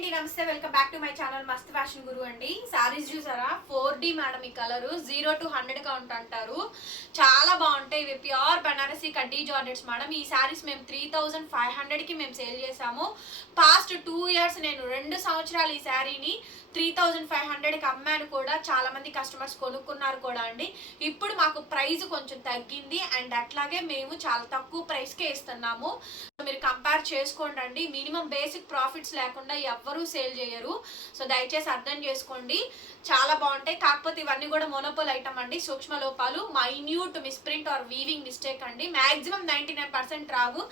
అండి నమస్తే welcome back to my channel మస్త్ ఫ్యాషన్ గురు అండి. సారీస్ చూసారా 4D మేడం, ఈ కలర్ 0 to 100 కౌంట్ అంటారు. చాలా బాగుంటాయి. ఇవి ప్యూర్ బనారసి కడ్డీ జార్జెట్స్ మేడం. ఈ సారీస్ మేము 3500 కి మేము సేల్ చేసాము. పాస్ట్ 2 ఇయర్స్ నేను 2 సంవత్సరాలు ఈ శారీని 3500 కి అమ్మాను కూడా. చాలా మంది కస్టమర్స్ కొనుక్కున్నారు కూడా అండి. ఇప్పుడు మాకు ప్రైస్ కొంచెం తగ్గింది అండ్ అట్లాగే మేము చాలా తక్కువ ప్రైస్కే ఇస్తున్నాము. మీరు కంపేర్ చేసుకోండి అండి. మినిమం బేసిక్ ప్రాఫిట్స్ లేకుండా ఎవ్వరూ సేల్ చేయరు. సో దయచేసి అర్థం చేసుకోండి. చాలా బాగుంటాయి. కాకపోతే ఇవన్నీ కూడా మోనోపోల్ ఐటమ్ అండి. సూక్ష్మ లోపాలు, minute misprint or weaving mistake అండి. మాక్సిమం 99% రావు,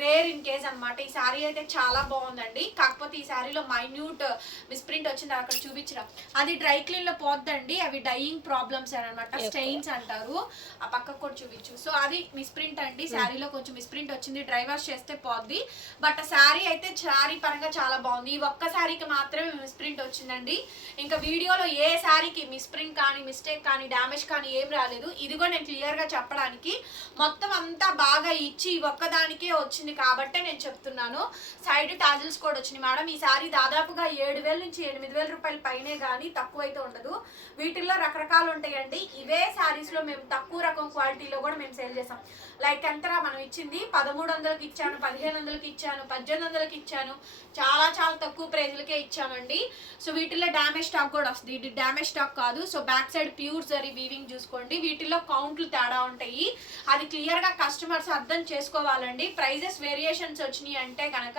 రేర్ ఇన్ కేస్ అనమాట. ఈ శారీ అయితే చాలా బాగుందండి. కాకపోతే ఈ శారీలో మైన్యూట్ మిస్ప్రింట్ వచ్చింది, అక్కడ చూపించడం అది డ్రై క్లీన్ లో పోద్దండి. అవి డైయింగ్ ప్రాబ్లమ్స్ అనమాట, స్టెయిన్స్ అంటారు. ఆ పక్కకు కూడా చూపించు. సో అది మిస్ప్రింట్ అండి. శారీలో కొంచెం మిస్ప్రింట్ వచ్చింది, డ్రై వాష్ చేస్తే పోద్ది. బట్ శారీ అయితే శారీ పరంగా చాలా బాగుంది. ఈ ఒక్క శారీకి మాత్రమే మిస్ప్రింట్ వచ్చిందండి. ఇంకా వీడియోలో ఏ శారీకి మిస్ప్రింట్ కానీ మిస్టేక్ కానీ డ్యామేజ్ కానీ ఏం రాలేదు. ఇదిగో నేను క్లియర్ గా చెప్పడానికి మొత్తం అంతా బాగా ఇచ్చి ఒక్కదానికే వచ్చింది కాబట్టే నేను చెప్తున్నాను. సైడ్ టాజిల్స్ కూడా వచ్చినాయి మేడం. ఈ శారీ దాదాపుగా 7000 నుంచి 8000 రూపాయల పైనే కానీ తక్కువ అయితే ఉండదు. వీటిల్లో రకరకాలు ఉంటాయండి. ఇవే శారీస్ లో మేము తక్కువ రకం క్వాలిటీలో కూడా మేము సేల్ చేసాం. లైక్ ఎంతరా మనం ఇచ్చింది 1300కి ఇచ్చాను, 1500కి ఇచ్చాను, 1800కి ఇచ్చాను. చాలా చాలా తక్కువ ప్రైజ్లకే ఇచ్చామండి. సో వీటిల్లో డ్యామేజ్ స్టాక్ కూడా వస్తుంది. ఇది డ్యామేజ్ స్టాక్ కాదు. So back side pure zari weaving చూసుకోండి. వీటిల్లో కౌంట్లు తేడా ఉంటాయి. అది క్లియర్ గా కస్టమర్స్ అర్థం చేసుకోవాలండి. ప్రైజెస్ వేరియేషన్స్ వచ్చినాయి అంటే కనుక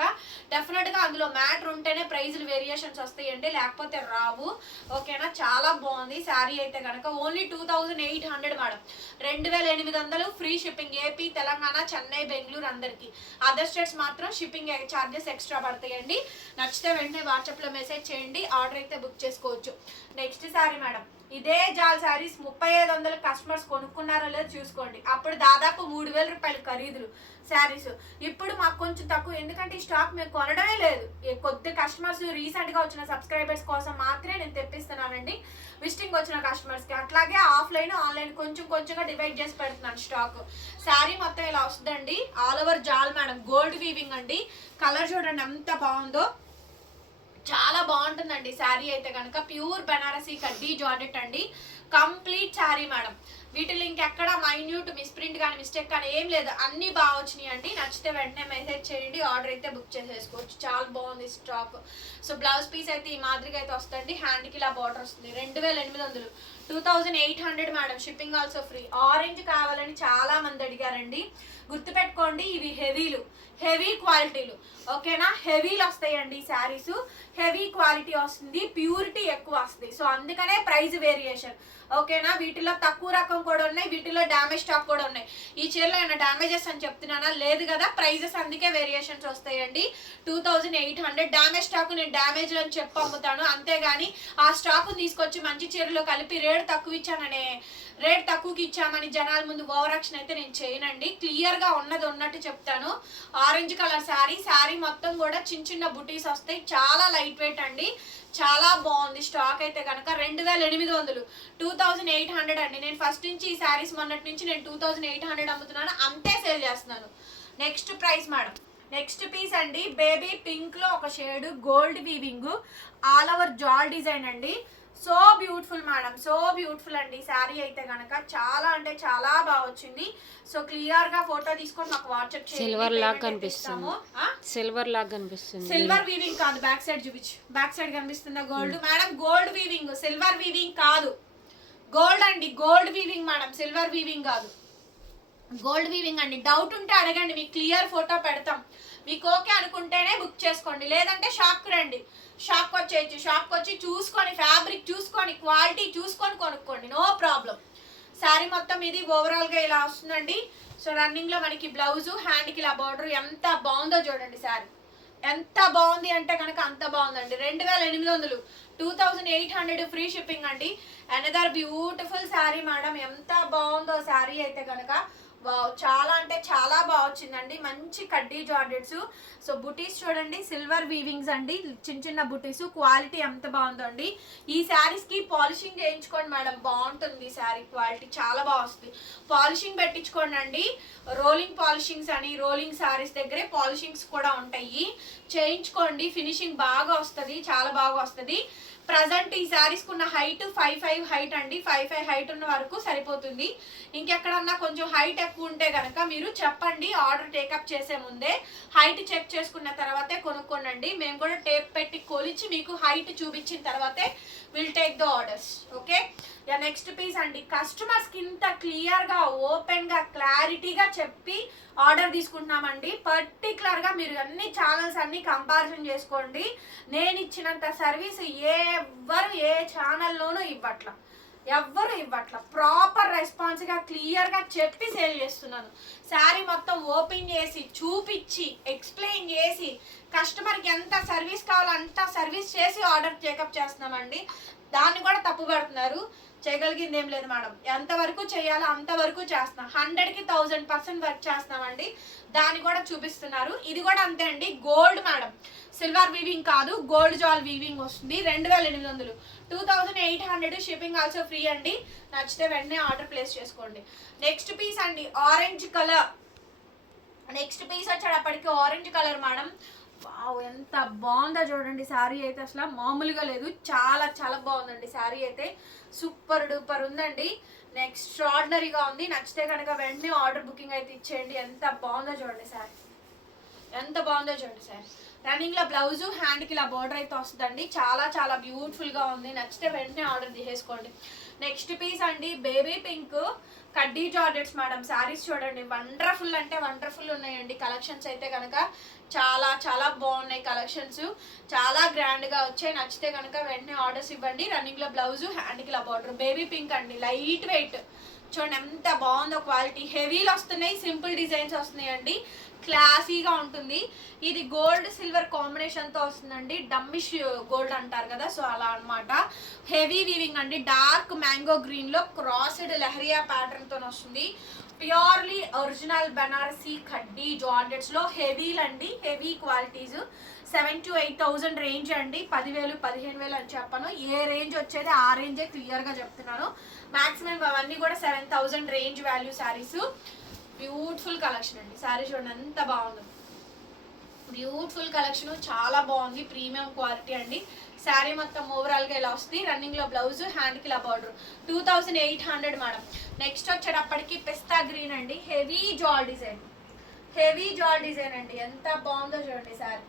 డెఫినెట్ గా అందులో మ్యాటర్ ఉంటేనే ప్రైజులు వేరియేషన్స్ వస్తాయండి, లేకపోతే రావు. ఓకేనా? చాలా బాగుంది శారీ అయితే కనుక. Only 2800 madam. 2800 free shipping. AP, Telangana, Chennai, Bengaluru అందరికి. అదర్ స్టేట్స్ మాత్రం షిప్పింగ్ చార్జెస్ ఎక్స్ట్రా పడతాయండి. నచ్చితే వెంటనే వాట్సాప్ లో మెసేజ్ చేయండి, ఆర్డర్ అయితే బుక్ చేసుకోవచ్చు. నెక్స్ట్ శారీ మేడం, ఇదే జాల్ శారీస్ 3500 కస్టమర్స్ కొనుక్కున్నారో లేదో చూసుకోండి. అప్పుడు దాదాపు 3000 రూపాయలు ఖరీదులు శారీస్. ఇప్పుడు మాకు కొంచెం తక్కువ, ఎందుకంటే ఈ స్టాక్ మేము కొనడమే లేదు. కొద్ది కస్టమర్స్ రీసెంట్ గా వచ్చిన సబ్స్క్రైబర్స్ కోసం మాత్రమే నేను తెప్పిస్తున్నానండి, విజిటింగ్ వచ్చిన కస్టమర్స్ కి. అట్లాగే ఆఫ్లైన్ ఆన్లైన్ కొంచెం కొంచెంగా డివైడ్ చేసి పెడుతున్నాను స్టాక్. శారీ మొత్తం ఇలా వస్తుందండి. ఆల్ ఓవర్ జాల్ మేడం, గోల్డ్ వీవింగ్ అండి. కలర్ చూడండి ఎంత బాగుందో, చాలా బాగుంటుందండి శారీ అయితే కనుక. ప్యూర్ బనారసి కడ్డీ జార్జెట్ అండి. Complete sari madam. వీటిలో ఇంకెక్కడ మైన్యూట్ మిస్ప్రింట్ కానీ మిస్టేక్ కానీ ఏం లేదు, అన్ని బాగా వచ్చినాయి అండి. నచ్చితే వెంటనే మెసేజ్ చేయండి, ఆర్డర్ అయితే బుక్ చేసేసుకోవచ్చు. చాలా బాగుంది స్టాక్. సో బ్లౌజ్ పీస్ అయితే ఈ మాదిరిగా అయితే వస్తుంది. హ్యాండ్కి ఇలా బార్డర్ వస్తుంది. 2800, 2800 madam. Shipping also free. Orange కావాలని చాలా మంది అడిగారండి. గుర్తుపెట్టుకోండి, ఇవి హెవీలు, హెవీ క్వాలిటీలు. ఓకేనా? హెవీలు వస్తాయండి ఈ శారీస్. హెవీ క్వాలిటీ వస్తుంది, ప్యూరిటీ ఎక్కువ వస్తుంది. సో అందుకనే ప్రైస్ వేరియేషన్. ఓకేనా? వీటిలో తక్కువ రకం కూడా ఉన్నాయి, వీటిలో డ్యామేజ్ స్టాక్ కూడా ఉన్నాయి. ఈ చీరలో ఏమైనా డ్యామేజెస్ అని చెప్తున్నానా? లేదు కదా. ప్రైజెస్ అందుకే వేరియేషన్స్ వస్తాయండి. 2800 డ్యామేజ్ స్టాక్ నేను డ్యామేజ్ అని చెప్పి అమ్ముతాను, అంతేగాని ఆ స్టాక్ తీసుకొచ్చి మంచి చీరలో కలిపి రేట్ తక్కువ ఇచ్చాననే, రేట్ తక్కువకి ఇచ్చామని జనాల ముందు ఓవర్ యాక్షన్ అయితే నేను చేయనండి. క్లియర్ గా ఉన్నది ఉన్నట్టు చెప్తాను. Orange colour sari. శారీ మొత్తం కూడా చిన్న చిన్న బుటీస్ వస్తాయి. చాలా లైట్ వెయిట్ అండి. చాలా బాగుంది స్టాక్ అయితే కనుక. 2800, 2800 అండి. నేను ఫస్ట్ నుంచి ఈ శారీస్ మొన్నటి నుంచి నేను 2800 అమ్ముతున్నాను, అంతే సేల్ చేస్తున్నాను. Next price madam, next piece అండి. బేబీ పింక్ లో ఒక shade, gold weaving, all over జాల్ డిజైన్ అండి. So beautiful madam, so beautiful అండి. శారీ అయితే కనుక చాలా అంటే చాలా బాగా వచ్చింది. సో క్లియర్ గా ఫోటో తీసుకొని మాకు వాట్సాప్ చేయండి. సిల్వర్ లాగా కనిపిస్తుంది, సిల్వర్ లాగా కనిపిస్తుంది. సిల్వర్ వీవింగ్ కాదు, బ్యాక్ సైడ్ చూపించు. బ్యాక్ సైడ్ కనిపిస్తుందా gold madam? Gold weaving, silver weaving కాదు. గోల్డ్ అండి, gold weaving madam, silver weaving కాదు, గోల్డ్ వీవింగ్ అండి. డౌట్ ఉంటే అడగండి, మీకు క్లియర్ ఫోటో పెడతాం. మీకు ఓకే అనుకుంటేనే బుక్ చేసుకోండి, లేదంటే షాప్కి రండి. షాప్కి వచ్చేయచ్చు. షాప్కి వచ్చి చూసుకొని, ఫ్యాబ్రిక్ చూసుకొని, క్వాలిటీ చూసుకొని కొనుక్కోండి, నో ప్రాబ్లం. శారీ మొత్తం ఇది ఓవరాల్గా ఇలా వస్తుందండి. సో రన్నింగ్లో మనకి బ్లౌజు, హ్యాండ్కి ఇలా బార్డర్. ఎంత బాగుందో చూడండి శారీ, ఎంత బాగుంది అంటే కనుక అంత బాగుందండి. 2800, 2800 ఫ్రీ షిప్పింగ్ అండి. Another beautiful sari madam. ఎంత బాగుందో శారీ అయితే కనుక. వావ్, చాలా అంటే చాలా బాగా వచ్చిందండి. మంచి కడ్డీ జార్జెట్స్. సో బుటీస్ చూడండి, సిల్వర్ వీవింగ్స్ అండి, చిన్న చిన్న బుటీస్. క్వాలిటీ ఎంత బాగుందండి. ఈ శారీస్ కి పాలిషింగ్ చేయించుకోండి మేడం, బాగుంటుంది. శారీ క్వాలిటీ చాలా బాగా వస్తుంది. పాలిషింగ్ పెట్టించుకోండి అండి. రోలింగ్ పాలిషింగ్స్ అని, రోలింగ్ శారీస్ దగ్గరే పాలిషింగ్స్ కూడా ఉంటాయి, చేయించుకోండి. ఫినిషింగ్ బాగా వస్తుంది, చాలా బాగా వస్తుంది. ప్రజెంట్ ఈ శారీస్ కున్న హైట్ 5'5" హైట్ అండి. 5'5" హైట్ ఉన్న వరకు సరిపోతుంది. ఇంకెక్కడన్నా కొంచెం హైట్ ఎక్కువ ఉంటే కనుక మీరు చెప్పండి, ఆర్డర్ టేకప్ చేసే ముందే హైట్ చెక్ చేసుకున్న తర్వాతే కొనుక్కోనండి. మేము కూడా టేప్ పెట్టి కొలిచి మీకు హైట్ చూపించిన తర్వాతే will take the orders. Okay, next piece అండి. కస్టమర్స్కి ఇంత క్లియర్గా, ఓపెన్గా, క్లారిటీగా చెప్పి ఆర్డర్ తీసుకుంటున్నామండి. పర్టికులర్గా మీరు అన్ని ఛానల్స్ అన్ని కంపారిజన్ చేసుకోండి. నేను ఇచ్చినంత సర్వీస్ ఎవ్వరు ఏ ఛానల్లోనూ ఇవ్వట్లా, ఎవ్వరు ఇవ్వట్లా. ప్రాపర్ రెస్పాన్స్గా క్లియర్గా చెప్పి సేల్ చేస్తున్నాను. శారీ మొత్తం ఓపెన్ చేసి చూపించి ఎక్స్ప్లెయిన్ చేసి కస్టమర్కి ఎంత సర్వీస్ కావాలో అంత సర్వీస్ చేసి ఆర్డర్ టేకప్ చేస్తున్నామండి. దాన్ని కూడా తప్పు పడుతున్నారు. చేయగలిగింది ఏం లేదు మేడం, ఎంతవరకు చేయాలో అంతవరకు చేస్తున్నాం. 100కి 1000% వర్క్ చేస్తున్నామండి. దాన్ని కూడా చూపిస్తున్నారు. ఇది కూడా అంతే అండి. గోల్డ్ మేడం, సిల్వర్ వీవింగ్ కాదు, గోల్డ్ జాల్ వీవింగ్ వస్తుంది. 2800, 2800 షిప్పింగ్ ఆల్సో ఫ్రీ అండి. నచ్చితే వెంటనే ఆర్డర్ ప్లేస్ చేసుకోండి. నెక్స్ట్ పీస్ అండి, ఆరెంజ్ కలర్. నెక్స్ట్ పీస్ వచ్చేటప్పటికి ఆరెంజ్ కలర్ మేడం. వావ్, ఎంత బాగుందో చూడండి. శారీ అయితే అసలు మామూలుగా లేదు, చాలా చాలా బాగుందండి. శారీ అయితే సూపర్ డూపర్ ఉందండి. నెక్స్ట్ ఎక్స్ట్రాడినరీగా ఉంది. నచ్చితే కనుక వెంటనే ఆర్డర్ బుకింగ్ అయితే ఇచ్చేయండి. ఎంత బాగుందో చూడండి శారీ, ఎంత బాగుందో చూడండి శారీ. రన్నింగ్లో బ్లౌజు, హ్యాండ్కి ఇలా బార్డర్ అయితే వస్తుందండి. చాలా చాలా బ్యూటిఫుల్గా ఉంది. నచ్చితే వెంటనే ఆర్డర్ తీసేసుకోండి. నెక్స్ట్ పీస్ అండి, బేబీ పింక్ కడ్డీ జార్జెట్స్ మేడం. శారీస్ చూడండి, వండర్ఫుల్ అంటే వండర్ఫుల్ ఉన్నాయండి. కలెక్షన్స్ అయితే కనుక చాలా చాలా బాగున్నాయి. కలెక్షన్స్ చాలా గ్రాండ్గా వచ్చాయి. నచ్చితే కనుక వెంటనే ఆర్డర్స్ ఇవ్వండి. రన్నింగ్లో బ్లౌజు, హ్యాండ్కి ఇలా బార్డర్. బేబీ పింక్ అండి, లైట్ వెయిట్. చూడండి ఎంత బాగుందో క్వాలిటీ. హెవీలు వస్తున్నాయి, సింపుల్ డిజైన్స్ వస్తున్నాయండి. క్లాసీగా ఉంటుంది. ఇది గోల్డ్ సిల్వర్ కాంబినేషన్తో వస్తుందండి. డమ్మిష్ గోల్డ్ అంటారు కదా, సో అలా అనమాట. హెవీ వీవింగ్ అండి. డార్క్ మ్యాంగో గ్రీన్లో క్రాస్డ్ లెహరియా ప్యాటర్న్తో వస్తుంది. ప్యూర్లీ ఒరిజినల్ బనారసీ కడ్డీ జార్జెట్స్లో హెవీలు అండి. Heavy qualities. 7,000 to 8,000 రేంజ్ అండి. 10,000 15,000 అని చెప్పాను. ఏ రేంజ్ వచ్చేది ఆ రేంజే క్లియర్గా చెప్తున్నాను. మాక్సిమం అవన్నీ కూడా 7,000 range value saris. Beautiful collection అండి. శారీ చూడండి ఎంత బాగుంది. బ్యూటిఫుల్ కలెక్షన్, చాలా బాగుంది. ప్రీమియం క్వాలిటీ అండి. శారీ మొత్తం ఓవరాల్గా ఇలా వస్తుంది. రన్నింగ్లో బ్లౌజ్, హ్యాండ్కి ఇలా బార్డర్. 2800 మేడం. నెక్స్ట్ వచ్చేటప్పటికి పిస్తా గ్రీన్ అండి. హెవీ జాల్ డిజైన్, హెవీ జాల్ డిజైన్ అండి. ఎంత బాగుందో చూడండి శారీ.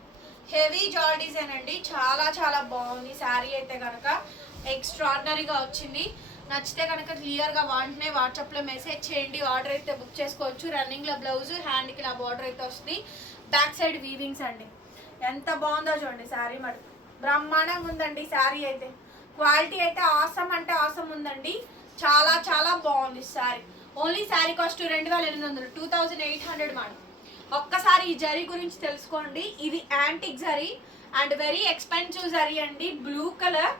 హెవీ జాల్ డిజైన్ అండి. చాలా చాలా బాగుంది శారీ అయితే కనుక. ఎక్స్ట్రాడినరీగా వచ్చింది. నచ్చితే కనుక క్లియర్గా వెంటనే వాట్సాప్లో మెసేజ్ చేయండి. ఆర్డర్ అయితే బుక్ చేసుకోవచ్చు. రన్నింగ్లో బ్లౌజ్, హ్యాండ్కి ఇలా బార్డర్ అయితే వస్తుంది. బ్యాక్ సైడ్ వీవింగ్స్ అండి. ఎంత బాగుందో చూడండి శారీ. మరి బ్రహ్మాండంగా ఉందండి శారీ అయితే. క్వాలిటీ అయితే ఆసమ్ అంటే ఆసమ్ ఉందండి. చాలా చాలా బాగుంది sari. Only sari cost 2800, 2800 madam. ఒక్కసారి ఈ జరీ గురించి తెలుసుకోండి. ఇది యాంటిక్ జరీ అండ్ వెరీ ఎక్స్పెన్సివ్ జరీ అండి. బ్లూ కలర్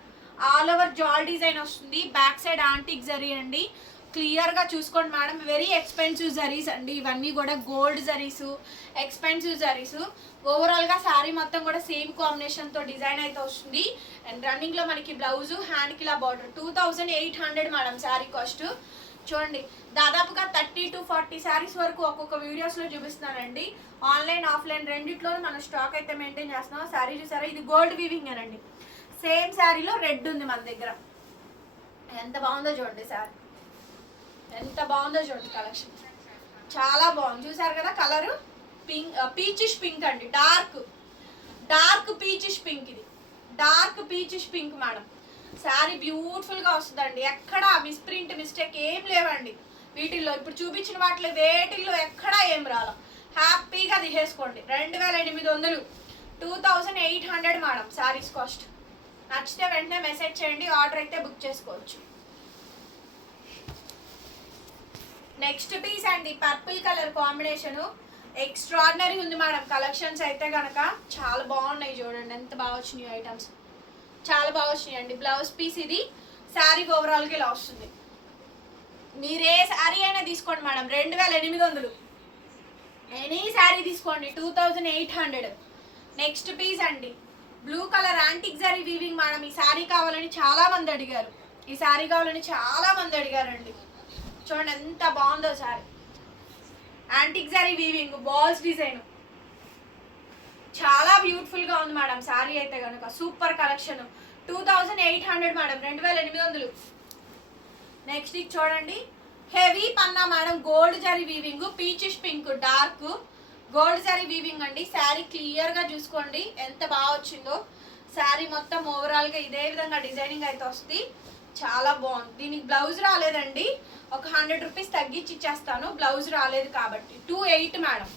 ఆల్ ఓవర్ జాల్ డిజైన్ వస్తుంది. బ్యాక్ సైడ్ యాంటిక్ జరీ అండి. క్లియర్గా చూసుకోండి మేడం. వెరీ ఎక్స్పెన్సివ్ జరీస్ అండి. ఇవన్నీ కూడా గోల్డ్ జరీస్, ఎక్స్పెన్సివ్ జరీస్. ఓవరాల్గా శారీ మొత్తం కూడా సేమ్ కాంబినేషన్తో డిజైన్ అయితే వస్తుంది. అండ్ రన్నింగ్లో మనకి బ్లౌజు, హ్యాండ్కి ఇలా బార్డర్. 2800 madam sari cost. చూడండి, దాదాపుగా 30 to 40 శారీస్ వరకు ఒక్కొక్క వీడియోస్లో చూపిస్తున్నానండి. ఆన్లైన్ ఆఫ్లైన్ రెండిట్లోనూ మనం స్టాక్ అయితే మెయింటైన్ చేస్తున్నాం. శారీ చూసారా, ఇది గోల్డ్ వీవింగ్ అనండి. సేమ్ శారీలో రెడ్ ఉంది మన దగ్గర. ఎంత బాగుందో చూడండి శారీ, ఎంత బాగుందో చూడండి కలెక్షన్. చాలా బాగుంది. చూసారు కదా కలరు. పింక్, పీచిష్ పింక్ అండి. Dark dark peachish pink. ఇది dark peachish pink madam. Sari బ్యూటిఫుల్గా వస్తుందండి. ఎక్కడ మిస్ప్రింట్ మిస్టేక్ ఏం లేవండి వీటిల్లో. ఇప్పుడు చూపించిన వాటిలో వేటిల్లో ఎక్కడా ఏం రాలా. హ్యాపీగా తీసేసుకోండి. 2800, 2800 మేడం శారీస్ కాస్ట్. నచ్చితే వెంటనే మెసేజ్ చేయండి. ఆర్డర్ అయితే బుక్ చేసుకోవచ్చు. నెక్స్ట్ పీస్ అండి, పర్పుల్ కలర్ కాంబినేషను. ఎక్స్ట్రాడినరీ ఉంది మేడం. కలెక్షన్స్ అయితే కనుక చాలా బాగున్నాయి. చూడండి ఎంత బాగా వచ్చినాయి ఐటమ్స్, చాలా బాగా వచ్చినాయి అండి. బ్లౌజ్ పీస్ ఇది. శారీ ఓవరాల్గా ఇలా వస్తుంది. మీరే శారీ అయినా తీసుకోండి మేడం, 2800. ఎనీ శారీ తీసుకోండి 2800. నెక్స్ట్ పీస్ అండి, blue colour antique zari weaving madam. ఈ శారీ కావాలని చాలా మంది అడిగారు, ఈ శారీ కావాలని చాలా మంది అడిగారండి. చూడండి ఎంత బాగుందో sari. Antique zari weaving balls design చాలా బ్యూటిఫుల్ గా ఉంది మేడం. శారీ అయితే కనుక సూపర్ కలెక్షన్. 2800 మేడం, 2800. నెక్స్ట్ ఇది చూడండి, హెవీ పన్నా మేడం, గోల్డ్ జరీ weaving, peachish pink dark gold జరీ వీవింగ్ అండి. శారీ క్లియర్ గా చూసుకోండి ఎంత బాగా వచ్చిందో. శారీ మొత్తం ఓవరాల్ గా ఇదే విధంగా డిజైనింగ్ అయితే వస్తుంది, చాలా బాగుంది. దీనికి బ్లౌజ్ రాలేదండి, ఒక 100 రూపీస్ తగ్గించి ఇచ్చేస్తాను, బ్లౌజ్ రాలేదు కాబట్టి. 28 మేడం,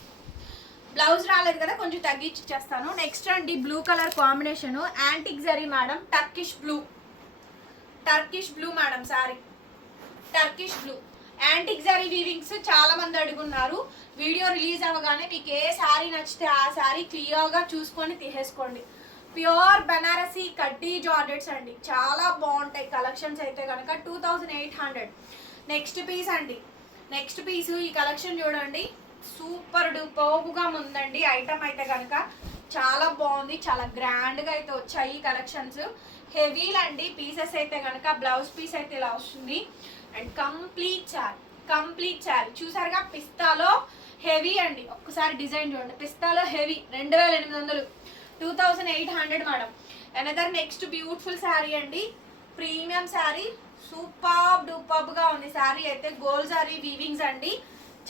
బ్లౌజ్ రాలేదు కదా, కొంచెం తగ్గించి ఇచ్చేస్తాను. నెక్స్ట్ అండి, బ్లూ కలర్ కాంబినేషన్ యాంటిక్ జరీ madam, Turkish blue madam. Sari Turkish blue antique జరీ వీవింగ్స్ చాలా మంది అడుగున్నారు. వీడియో రిలీజ్ అవ్వగానే మీకు ఏ శారీ నచ్చితే ఆ శారీ క్లియర్గా చూసుకొని తీసేసుకోండి. ప్యూర్ బనారసి కడ్డీ జార్జెట్స్ అండి, చాలా బాగుంటాయి కలెక్షన్స్ అయితే కనుక. 2800. నెక్స్ట్ పీస్ అండి, నెక్స్ట్ పీస్ ఈ కలెక్షన్ చూడండి, సూపర్ డూపర్గా ఉందండి. ఐటమ్ అయితే కనుక చాలా బాగుంది, చాలా గ్రాండ్గా అయితే వచ్చాయి ఈ కలెక్షన్స్. హెవీలు అండి పీసెస్ అయితే కనుక. బ్లౌజ్ పీస్ అయితే ఇలా వస్తుంది అండ్ కంప్లీట్ శారీ చూసారుగా. పిస్తాలో హెవీ అండి, ఒక్కసారి డిజైన్ చూడండి, పిస్తాలో heavy 2800. 2800 madam. Another next beautiful sari అండి, ప్రీమియం శారీ, సూపర్ డూపర్గా ఉంది శారీ అయితే. గోల్డ్ శారీ వీవింగ్స్ అండి,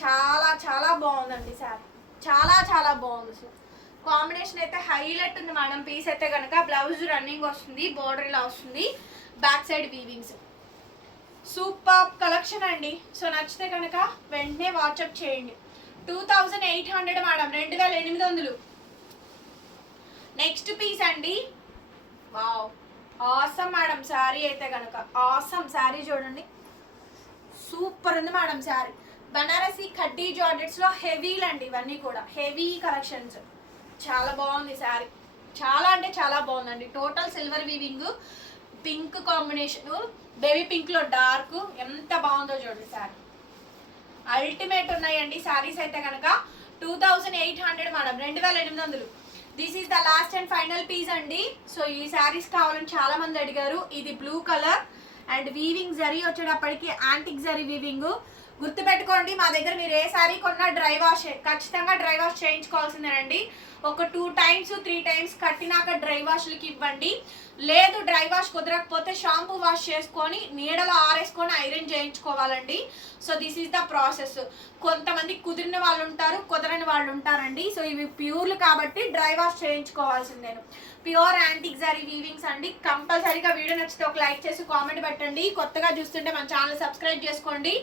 చాలా చాలా బాగుందండి శారీ, చాలా చాలా బాగుంది. కాంబినేషన్ అయితే హైలైట్ ఉంది మేడం. పీస్ అయితే కనుక బ్లౌజ్ రన్నింగ్ వస్తుంది, బోర్డర్ ఇలా వస్తుంది, బ్యాక్ సైడ్ వీవింగ్స్. సూపర్ కలెక్షన్ అండి. సో నచ్చితే కనుక వెంటనే వాట్సాప్ చేయండి. 2800 మేడం, 2800. నెక్స్ట్ పీస్ అండి, వావ్ ఆసమ్ మేడం శారీ అయితే కనుక. ఆసమ్ శారీ చూడండి, సూపర్ ఉంది మేడం శారీ. బనారసి కడ్డీ జార్జెట్స్ లో హెవీలు అండి, ఇవన్నీ కూడా హెవీ కలెక్షన్స్. చాలా బాగుంది శారీ, చాలా అంటే చాలా బాగుందండి. Total silver weaving, pink combination, baby pink లో డార్క్, ఎంత బాగుందో చూడండి శారీ. అల్టిమేట్ ఉన్నాయండి శారీస్ అయితే కనుక. 2800 madam, 2800. This is the last and final piece అండి. సో ఈ శారీస్ కావాలని చాలా మంది అడిగారు. ఇది blue colour and weaving zari వచ్చేటప్పటికి యాంటిక్ జరీ వీవింగ్. గుర్తుపెట్టుకోండి, మా దగ్గర మీరు ఏ శారీ కొన్నా డ్రై వాష్, ఖచ్చితంగా డ్రై వాష్ చేయించుకోవాల్సిందేనండి. ఒక 2 times 3 times కట్టినాక డ్రై వాష్లకి ఇవ్వండి. లేదు డ్రై వాష్ కుదరకపోతే షాంపూ వాష్ చేసుకొని నీడలో ఆరేసుకొని ఐరన్ చేయించుకోవాలండి. So this is the process. కొంతమంది కుదిరిన వాళ్ళు ఉంటారు, కుదరని వాళ్ళు ఉంటారండి. సో ఇవి ప్యూర్లు కాబట్టి డ్రై వాష్ చేయించుకోవాల్సిందేను. ప్యూర్ యాంటిక్ జరీ వీవింగ్స్ అండి. కంపల్సరీగా వీడియో నచ్చితే ఒక లైక్ చేసి కామెంట్ పెట్టండి. కొత్తగా చూస్తుంటే మన ఛానల్ సబ్స్క్రైబ్ చేసుకోండి.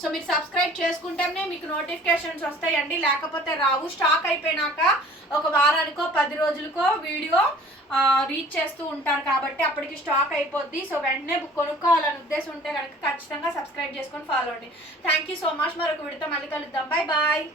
సో మీరు సబ్స్క్రైబ్ చేసుకుంటేనే మీకు నోటిఫికేషన్స్ వస్తాయండి, లేకపోతే రావు. స్టాక్ అయిపోయినాక ఒక వారానికో 10 రోజులకో వీడియో రీచ్ చేస్తూ ఉంటారు కాబట్టి అప్పటికి స్టాక్ అయిపోద్ది. సో వెంటనే కొనుక్కోవాలని ఉద్దేశం ఉంటే కనుక ఖచ్చితంగా సబ్స్క్రైబ్ చేసుకొని ఫాలో అండి. Thank you so much. మరొక వీడియోతో మళ్ళీ కలుద్దాం. Bye bye.